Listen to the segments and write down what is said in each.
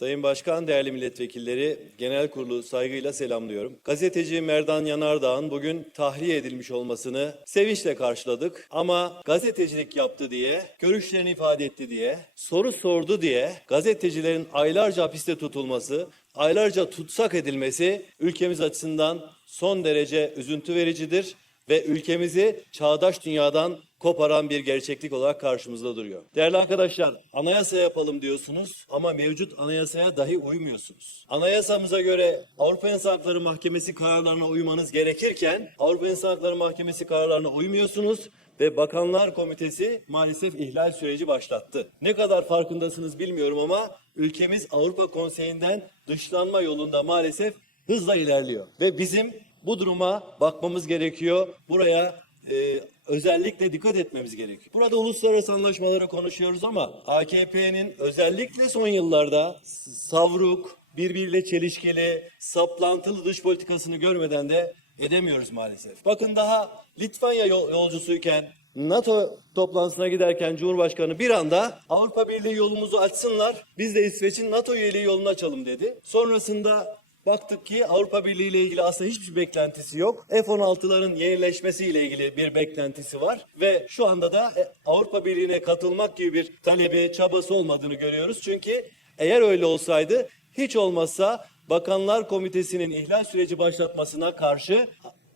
Sayın Başkan, değerli milletvekilleri, genel kurulu saygıyla selamlıyorum. Gazeteci Merdan Yanardağ'ın bugün tahliye edilmiş olmasını sevinçle karşıladık. Ama gazetecilik yaptı diye, görüşlerini ifade etti diye, soru sordu diye gazetecilerin aylarca hapiste tutulması, aylarca tutsak edilmesi ülkemiz açısından son derece üzüntü vericidir ve ülkemizi çağdaş dünyadan koparan bir gerçeklik olarak karşımızda duruyor. Değerli arkadaşlar, anayasa yapalım diyorsunuz ama mevcut anayasaya dahi uymuyorsunuz. Anayasamıza göre Avrupa İnsan Hakları Mahkemesi kararlarına uymanız gerekirken Avrupa İnsan Hakları Mahkemesi kararlarına uymuyorsunuz ve Bakanlar Komitesi maalesef ihlal süreci başlattı. Ne kadar farkındasınız bilmiyorum ama ülkemiz Avrupa Konseyi'nden dışlanma yolunda maalesef hızla ilerliyor. Ve bizim bu duruma bakmamız gerekiyor. Buraya e, özellikle dikkat etmemiz gerekiyor. Burada uluslararası anlaşmaları konuşuyoruz ama AKP'nin özellikle son yıllarda savruk, birbiriyle çelişkili, saplantılı dış politikasını görmeden de edemiyoruz maalesef. Bakın daha Litvanya yol- yolcusuyken NATO toplantısına giderken Cumhurbaşkanı bir anda Avrupa Birliği yolumuzu açsınlar, biz de İsveç'in NATO üyeliği yolunu açalım dedi. Sonrasında Baktık ki Avrupa Birliği ile ilgili aslında hiçbir beklentisi yok. F-16'ların yenileşmesiyle ilgili bir beklentisi var ve şu anda da e, Avrupa Birliği'ne katılmak gibi bir talebi, çabası olmadığını görüyoruz. Çünkü eğer öyle olsaydı hiç olmazsa Bakanlar Komitesi'nin ihlal süreci başlatmasına karşı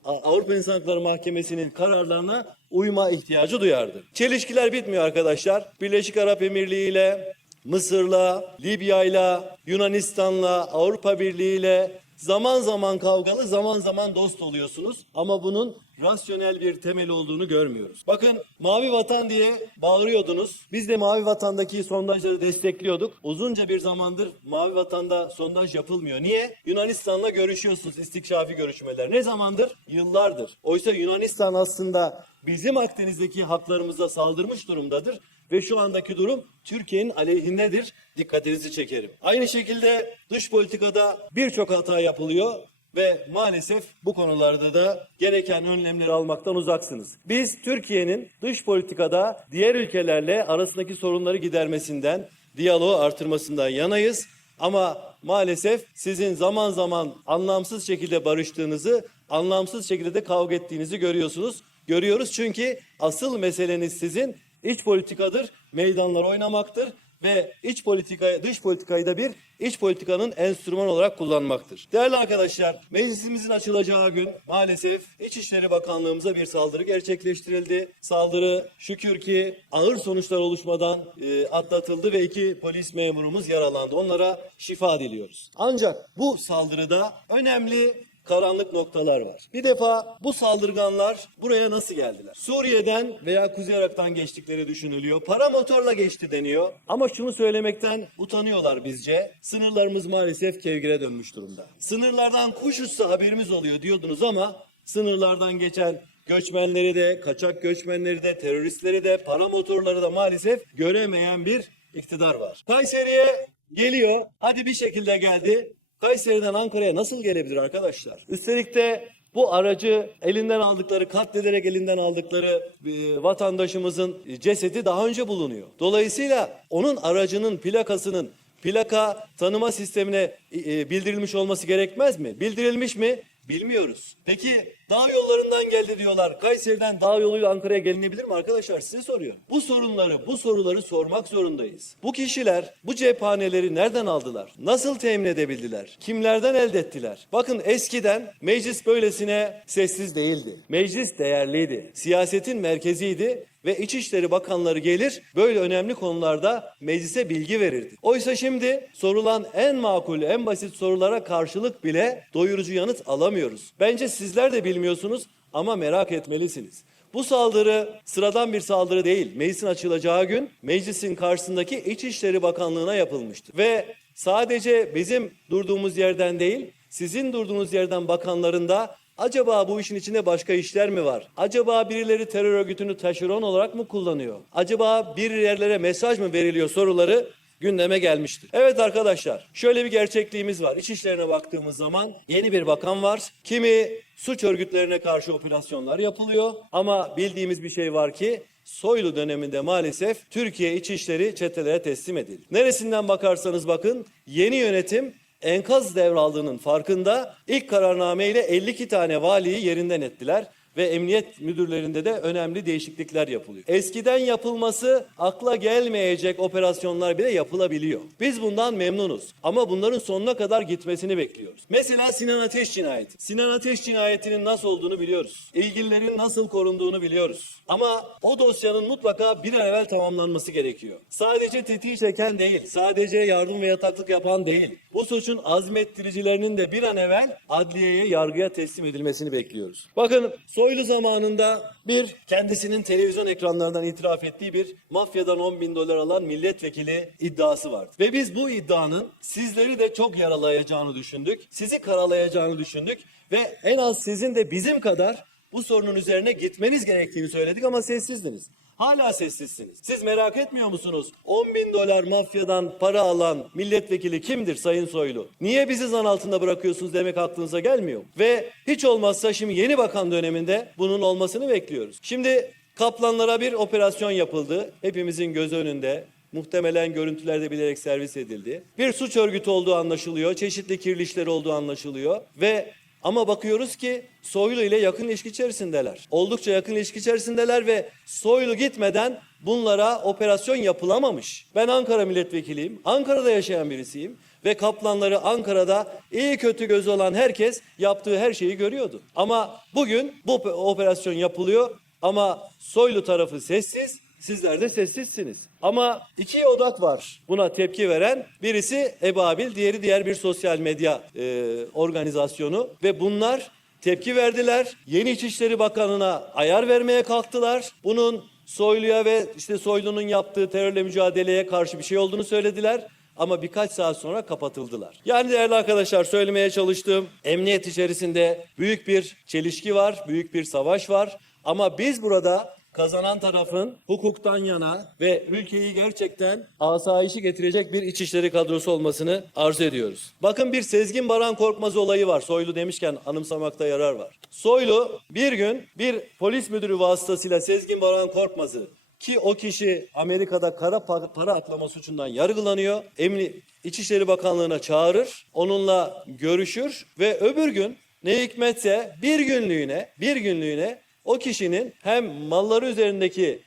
Avrupa İnsan Hakları Mahkemesi'nin kararlarına uyma ihtiyacı duyardı. Çelişkiler bitmiyor arkadaşlar. Birleşik Arap Emirliği ile Mısır'la, Libya'yla, Yunanistan'la, Avrupa Birliği'yle zaman zaman kavgalı, zaman zaman dost oluyorsunuz. Ama bunun rasyonel bir temel olduğunu görmüyoruz. Bakın Mavi Vatan diye bağırıyordunuz. Biz de Mavi Vatan'daki sondajları destekliyorduk. Uzunca bir zamandır Mavi Vatan'da sondaj yapılmıyor. Niye? Yunanistan'la görüşüyorsunuz istikşafi görüşmeler. Ne zamandır? Yıllardır. Oysa Yunanistan aslında bizim Akdeniz'deki haklarımıza saldırmış durumdadır ve şu andaki durum Türkiye'nin aleyhindedir. Dikkatinizi çekerim. Aynı şekilde dış politikada birçok hata yapılıyor ve maalesef bu konularda da gereken önlemleri almaktan uzaksınız. Biz Türkiye'nin dış politikada diğer ülkelerle arasındaki sorunları gidermesinden, diyaloğu artırmasından yanayız. Ama maalesef sizin zaman zaman anlamsız şekilde barıştığınızı, anlamsız şekilde de kavga ettiğinizi görüyorsunuz. Görüyoruz çünkü asıl meseleniz sizin iç politikadır, meydanlar oynamaktır ve iç politikayı, dış politikayı da bir iç politikanın enstrüman olarak kullanmaktır. Değerli arkadaşlar, meclisimizin açılacağı gün maalesef İçişleri Bakanlığımıza bir saldırı gerçekleştirildi. Saldırı şükür ki ağır sonuçlar oluşmadan e, atlatıldı ve iki polis memurumuz yaralandı. Onlara şifa diliyoruz. Ancak bu saldırıda önemli karanlık noktalar var. Bir defa bu saldırganlar buraya nasıl geldiler? Suriye'den veya Kuzey Irak'tan geçtikleri düşünülüyor. Para motorla geçti deniyor. Ama şunu söylemekten utanıyorlar bizce. Sınırlarımız maalesef kevgire dönmüş durumda. Sınırlardan kuş uçsa haberimiz oluyor diyordunuz ama sınırlardan geçen göçmenleri de, kaçak göçmenleri de, teröristleri de, para motorları da maalesef göremeyen bir iktidar var. Kayseri'ye geliyor. Hadi bir şekilde geldi. Kayseri'den Ankara'ya nasıl gelebilir arkadaşlar? Üstelik de bu aracı elinden aldıkları, katlederek elinden aldıkları e, vatandaşımızın cesedi daha önce bulunuyor. Dolayısıyla onun aracının plakasının plaka tanıma sistemine e, bildirilmiş olması gerekmez mi? Bildirilmiş mi? Bilmiyoruz. Peki dağ yollarından geldi diyorlar. Kayseri'den dağ yoluyla Ankara'ya gelinebilir mi arkadaşlar? Size soruyorum. Bu sorunları, bu soruları sormak zorundayız. Bu kişiler bu cephaneleri nereden aldılar? Nasıl temin edebildiler? Kimlerden elde ettiler? Bakın eskiden meclis böylesine sessiz değildi. Meclis değerliydi. Siyasetin merkeziydi ve İçişleri Bakanları gelir böyle önemli konularda meclise bilgi verirdi. Oysa şimdi sorulan en makul, en basit sorulara karşılık bile doyurucu yanıt alamıyoruz. Bence sizler de bilmiyorsunuz ama merak etmelisiniz. Bu saldırı sıradan bir saldırı değil. Meclisin açılacağı gün meclisin karşısındaki İçişleri Bakanlığı'na yapılmıştı. Ve sadece bizim durduğumuz yerden değil, sizin durduğunuz yerden bakanların da Acaba bu işin içinde başka işler mi var? Acaba birileri terör örgütünü taşeron olarak mı kullanıyor? Acaba bir yerlere mesaj mı veriliyor soruları gündeme gelmiştir. Evet arkadaşlar şöyle bir gerçekliğimiz var. İçişlerine baktığımız zaman yeni bir bakan var. Kimi suç örgütlerine karşı operasyonlar yapılıyor ama bildiğimiz bir şey var ki Soylu döneminde maalesef Türkiye İçişleri çetelere teslim edildi. Neresinden bakarsanız bakın yeni yönetim enkaz devraldığının farkında ilk kararnameyle 52 tane valiyi yerinden ettiler ve emniyet müdürlerinde de önemli değişiklikler yapılıyor. Eskiden yapılması akla gelmeyecek operasyonlar bile yapılabiliyor. Biz bundan memnunuz ama bunların sonuna kadar gitmesini bekliyoruz. Mesela Sinan Ateş cinayeti. Sinan Ateş cinayetinin nasıl olduğunu biliyoruz. İlgililerin nasıl korunduğunu biliyoruz. Ama o dosyanın mutlaka bir an evvel tamamlanması gerekiyor. Sadece tetiği çeken değil, sadece yardım ve yataklık yapan değil. Bu suçun azmettiricilerinin de bir an evvel adliyeye, yargıya teslim edilmesini bekliyoruz. Bakın Soylu zamanında bir kendisinin televizyon ekranlarından itiraf ettiği bir mafyadan 10 bin dolar alan milletvekili iddiası vardı. Ve biz bu iddianın sizleri de çok yaralayacağını düşündük. Sizi karalayacağını düşündük. Ve en az sizin de bizim kadar bu sorunun üzerine gitmeniz gerektiğini söyledik ama sessizdiniz. Hala sessizsiniz. Siz merak etmiyor musunuz? 10 bin dolar mafyadan para alan milletvekili kimdir Sayın Soylu? Niye bizi zan altında bırakıyorsunuz demek aklınıza gelmiyor. Ve hiç olmazsa şimdi yeni bakan döneminde bunun olmasını bekliyoruz. Şimdi kaplanlara bir operasyon yapıldı. Hepimizin göz önünde. Muhtemelen görüntülerde bilerek servis edildi. Bir suç örgütü olduğu anlaşılıyor. Çeşitli kirli işler olduğu anlaşılıyor. Ve ama bakıyoruz ki Soylu ile yakın ilişki içerisindeler. Oldukça yakın ilişki içerisindeler ve Soylu gitmeden bunlara operasyon yapılamamış. Ben Ankara milletvekiliyim. Ankara'da yaşayan birisiyim ve kaplanları Ankara'da iyi kötü gözü olan herkes yaptığı her şeyi görüyordu. Ama bugün bu operasyon yapılıyor ama Soylu tarafı sessiz, Sizler de sessizsiniz. Ama iki odak var buna tepki veren. Birisi Ebabil, diğeri diğer bir sosyal medya e, organizasyonu. Ve bunlar tepki verdiler. Yeni İçişleri Bakanı'na ayar vermeye kalktılar. Bunun Soylu'ya ve işte Soylu'nun yaptığı terörle mücadeleye karşı bir şey olduğunu söylediler. Ama birkaç saat sonra kapatıldılar. Yani değerli arkadaşlar söylemeye çalıştığım emniyet içerisinde büyük bir çelişki var, büyük bir savaş var. Ama biz burada kazanan tarafın hukuktan yana ve ülkeyi gerçekten asayişi getirecek bir içişleri kadrosu olmasını arzu ediyoruz. Bakın bir Sezgin Baran Korkmaz olayı var. Soylu demişken anımsamakta yarar var. Soylu bir gün bir polis müdürü vasıtasıyla Sezgin Baran Korkmaz'ı ki o kişi Amerika'da kara pa- para aklama suçundan yargılanıyor. Emni İçişleri Bakanlığı'na çağırır, onunla görüşür ve öbür gün ne hikmetse bir günlüğüne, bir günlüğüne o kişinin hem malları üzerindeki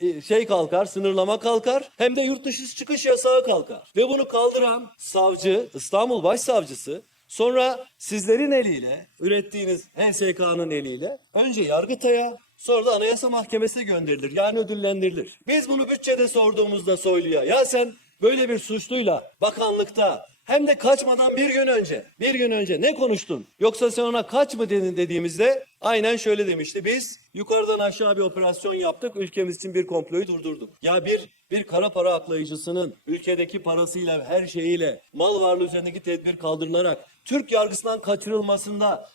e, şey kalkar, sınırlama kalkar hem de yurt dışı çıkış yasağı kalkar. Ve bunu kaldıran savcı, İstanbul Başsavcısı sonra sizlerin eliyle, ürettiğiniz HSK'nın eliyle önce Yargıtay'a sonra da Anayasa Mahkemesi'ne gönderilir. Yani ödüllendirilir. Biz bunu bütçede sorduğumuzda Soylu'ya ya sen böyle bir suçluyla bakanlıkta hem de kaçmadan bir gün önce, bir gün önce ne konuştun? Yoksa sen ona kaç mı dedin dediğimizde aynen şöyle demişti. Biz yukarıdan aşağı bir operasyon yaptık, ülkemiz için bir komployu durdurduk. Ya bir bir kara para aklayıcısının ülkedeki parasıyla, her şeyiyle, mal varlığı üzerindeki tedbir kaldırılarak Türk yargısından kaçırılmasında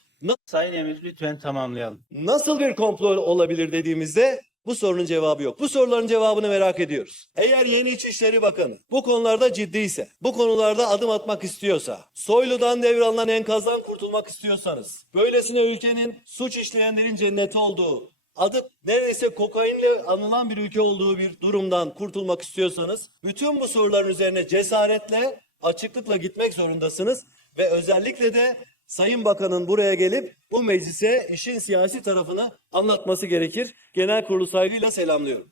Sayın Emir lütfen tamamlayalım. nasıl bir komplo olabilir dediğimizde bu sorunun cevabı yok. Bu soruların cevabını merak ediyoruz. Eğer yeni İçişleri Bakanı bu konularda ciddiyse, bu konularda adım atmak istiyorsa, Soylu'dan devralınan enkazdan kurtulmak istiyorsanız, böylesine ülkenin suç işleyenlerin cenneti olduğu, adı neredeyse kokainle anılan bir ülke olduğu bir durumdan kurtulmak istiyorsanız, bütün bu soruların üzerine cesaretle, açıklıkla gitmek zorundasınız ve özellikle de Sayın Bakan'ın buraya gelip bu meclise işin siyasi tarafını anlatması gerekir. Genel kurulu saygıyla selamlıyorum.